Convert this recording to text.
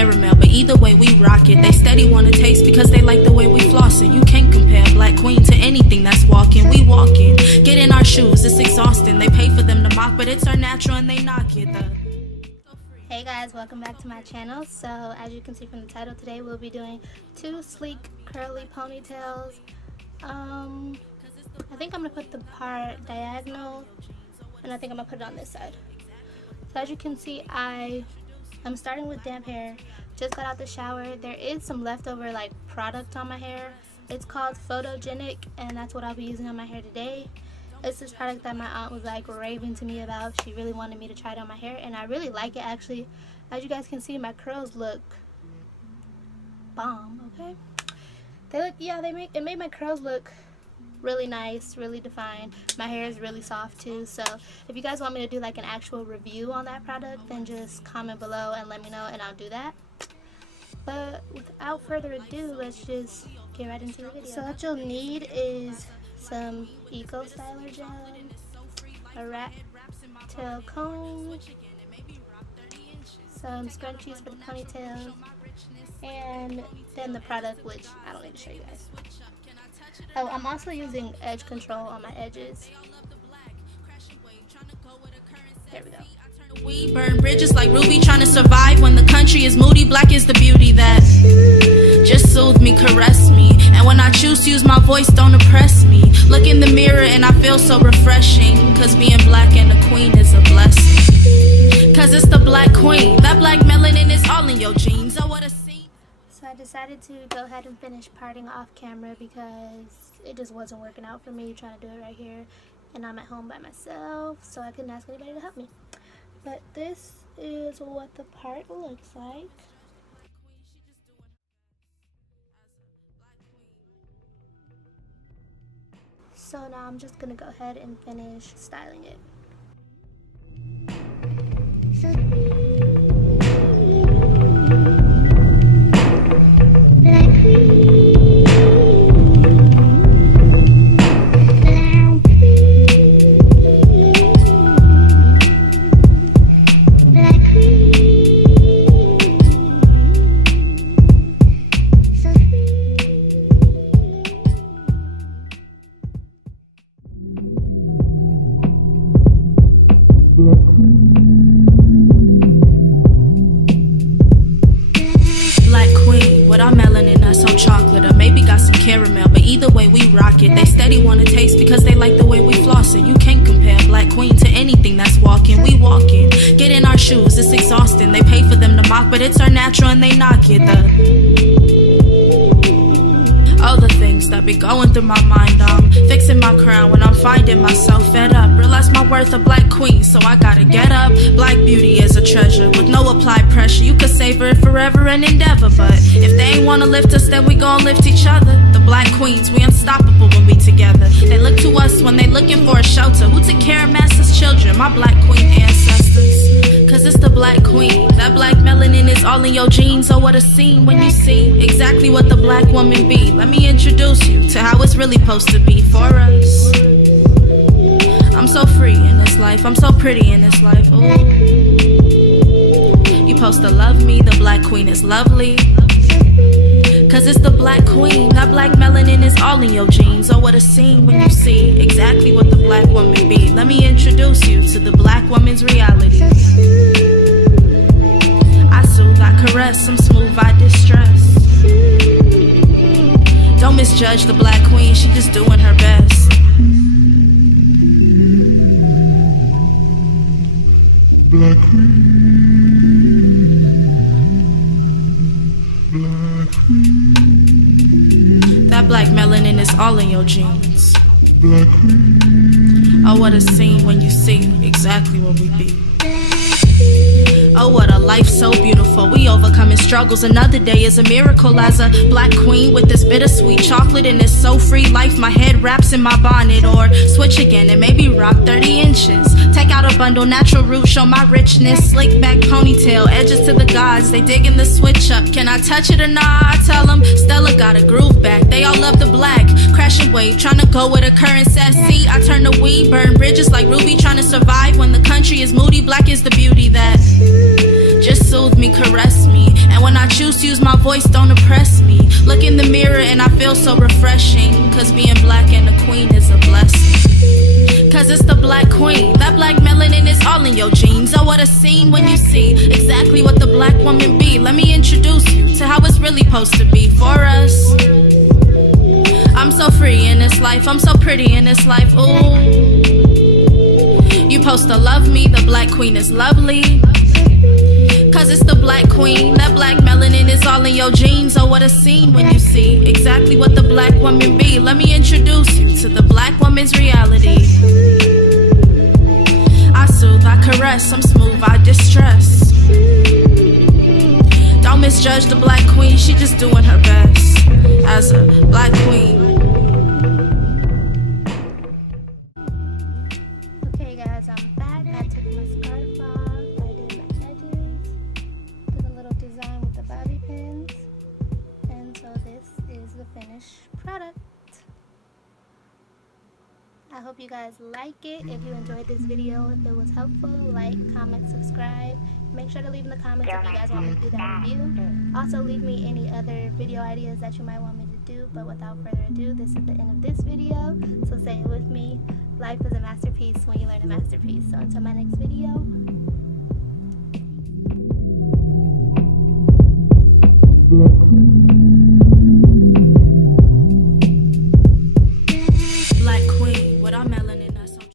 caramel, but either way we rock it. They steady wanna taste because they like the way we floss it. You can't compare Black Queen to anything that's walking. We walking, get in our shoes, it's exhausting. They pay for them to mock, but it's our natural and they knock it. Hey guys, welcome back to my channel. So as you can see from the title, today we'll be doing 2 sleek curly ponytails. I think I'm gonna put the part diagonal, and I think I'm gonna put it on this side. So as you can see, I'm starting with damp hair. Just got out the shower. There is some leftover like product on my hair. It's called Photogenic, and that's what I'll be using on my hair today. It's this product that my aunt was like raving to me about. She really wanted me to try it on my hair, and I really like it actually. As you guys can see, my curls look bomb. Okay, they look, yeah, it made my curls look really nice, really defined. My hair is really soft too. So if you guys want me to do like an actual review on that product, then just comment below and let me know, and I'll do that. But without further ado, let's just get right into the video. So what you'll need is some Eco Styler gel, a rat tail comb, some scrunchies for the ponytails, and then the product, which I don't need to show you guys. Oh, I'm also using edge control on my edges. There we go. We burn bridges like Ruby trying to survive when the country is moody. Black is the beauty that just soothe me, caress me. And when I choose to use my voice, don't oppress me. Look in the mirror and I feel so refreshing. Cause being black and a queen is a blessing. Cause it's the Black Queen. That black melanin is all in your genes. Oh, what a scene. So I decided to go ahead and finish parting off camera because it just wasn't working out for me trying to do it right here. And I'm at home by myself, so I couldn't ask anybody to help me. But this is what the part looks like. So now I'm just gonna go ahead and finish styling it. Black Queen, with our melanin, that's on chocolate, or maybe got some caramel, but either way we rock it. They steady wanna taste because they like the way we floss it. You can't compare Black Queen to anything that's walking. We walking, get in our shoes, it's exhausting. They pay for them to mock, but it's our natural and they knock it. All the things that be going through my mind, I'm fixing my crown when I'm finding myself fed up. Realize my worth, a Black Queen, so I gotta get up. Black beauty is a treasure with no applied pressure. You could savor it forever and endeavor, but if they ain't wanna lift us, then we gon' lift each other. The Black Queens, we unstoppable when we together. They look to us when they looking for a shelter. Who took care of masters' children? My Black Queen ancestors. Cause it's the Black Queen. That black melanin is all in your genes. Oh, what a scene when you see exactly what the black woman be. Let me introduce you to how it's really supposed to be for us. I'm so free in this life, I'm so pretty in this life. Ooh. You supposed to love me, the Black Queen is lovely. Cause it's the Black Queen. That black melanin is all in your genes. Oh, what a scene when you see exactly what the black woman be. Let me introduce you to the black woman's reality. I soothe, I caress, I'm smooth, I distress. Don't misjudge the Black Queen, she just doing her best. Black Queen, Black Queen. That black melanin is all in your genes. Black Queen. Oh, what a scene when you see exactly what we be. Oh, what a life so beautiful. We overcoming struggles. Another day is a miracle. As a Black Queen with this bittersweet chocolate and this so free life, my head wraps in my bonnet. Or switch again and maybe rock 30 inches. Take out a bundle, natural roots, show my richness. Slick back ponytail, edges to the gods. They digging the switch up. Can I touch it or nah? I tell them Stella got a groove back. They all love the black. Crashing wave, trying to go with a current says. See, I turn the weed, burn bridges like Ruby trying to survive when the country is moody. Black is the beauty that Just soothe me, caress me. And when I choose to use my voice, don't oppress me. Look in the mirror and I feel so refreshing. Cause being black and a queen is a blessing. Cause it's the black queen. That black melanin is all in your genes. Oh, what a scene when you see exactly what the black woman be. Let me introduce you to how it's really supposed to be for us. I'm so free in this life, I'm so pretty in this life, ooh. You supposed to love me, the black queen is lovely. Cause it's the black queen, that black melanin is all in your genes. Oh, what a scene when you see exactly what the black woman be. Let me introduce you to the black woman's reality. I soothe, I caress, I'm smooth, I distress. Don't misjudge the black queen, she just doing her best as a black queen. Okay guys, I'm back. I took my scarf off, I did my edges, did a little design with the bobby pins, and so this is the finished product. I hope you guys like it. If you enjoyed this video, if it was helpful, like, comment, subscribe. Make sure to leave in the comments if you guys want me to do that review. Also, leave me any other video ideas that you might want me to do. But without further ado, this is the end of this video. So say it with me. Life is a masterpiece when you learn a masterpiece. So until my next video. Black queen.